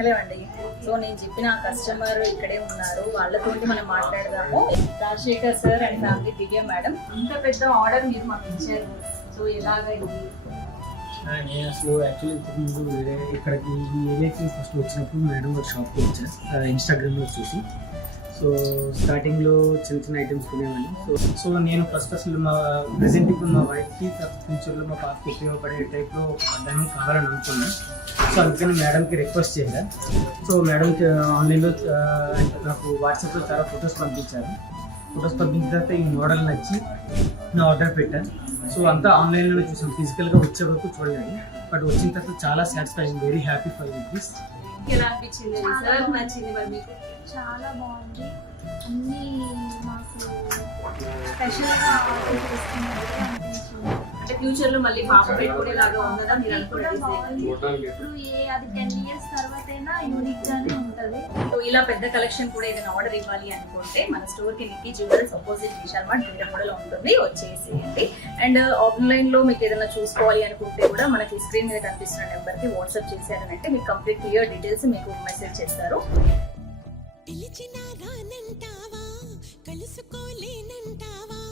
Hello అండి. So నేను చెప్పిన కస్టమర్ ఇక్కడే ఉన్నారు, వాళ్ళతో మనం మాట్లాడదాము. Rajasekhar sir and family, Divya madam, ఇంత పెద్ద ఆర్డర్ మీరు మాకు ఇచ్చారు. సో ఎలాగా ఇది? నేను అసలు యాక్చువల్లీ ఇంతకుముందు వేరే ఇక్కడికి ఈ ఏరియాకి ఫస్ట్ వచ్చినప్పుడు మేడం ఒక షాప్కి వచ్చాను ఇన్స్టాగ్రామ్లో చూసి. సో స్టార్టింగ్లో చిన్న చిన్న ఐటమ్స్ కొనేవాడిని. సో నేను ఫస్ట్ అసలు మా ప్రజెంట్ ఇప్పుడు మా వైఫ్కి ఫ్యూచర్లో మా పాపకి ఉపయోగపడే టైప్లో ఒక బడ్డాన్ని కావాలని అనుకున్నాను. సో అందుకని మేడంకి రిక్వెస్ట్ చేశాను. సో మేడంకి ఆన్లైన్లో నాకు వాట్సాప్లో చాలా ఫొటోస్ పంపించారు. ఫొటోస్ పంపించిన తర్వాత ఈ మోడల్ నచ్చి నేను ఆర్డర్ పెట్టాను. సో అంతా ఆన్లైన్లో చూసాను, ఫిజికల్గా వచ్చే వరకు చూడలేదు. బట్ వచ్చిన తర్వాత చాలా satisfying, very happy for this. ఎలా అనిపించింది సార్? నచ్చింది మరి మీకు? చాలా బాగుంది. అన్నీ మాకు స్పెషల్గా ఆర్డర్ చేసుకున్నట్టు అనిపించింది. అంటే ఫ్యూచర్ లో మళ్ళీ పాప పెట్టుకునేలాగా ఉన్నదా మీరు కూడా బాగుంది. అనుకున్నది? ఇప్పుడు అది 10 years తర్వాత అయినా యూనిక్ గానే ఉంటది. సో ఇలా పెద్ద కలెక్షన్ కూడా ఏదైనా ఆర్డర్ ఇవ్వాలి అనుకుంటే మన స్టోర్ కి Nikki jewellers opposite Vishal mart విజయవాడలో ఉంటుంది, వచ్చేసేయండి. అండ్ ఆన్లైన్ లో మీకు ఏదైనా చూసుకోవాలి అనుకుంటే కూడా మనకి స్క్రీన్ మీద కనిపిస్తున్న నెంబర్ కి వాట్సాప్ చేశారంటే మీకు కంప్లీట్ క్లియర్ డీటెయిల్స్ మీకు మెసేజ్ చేస్తారు. పిలిచినా రానంటావా, కలుసుకోలేనంటావా.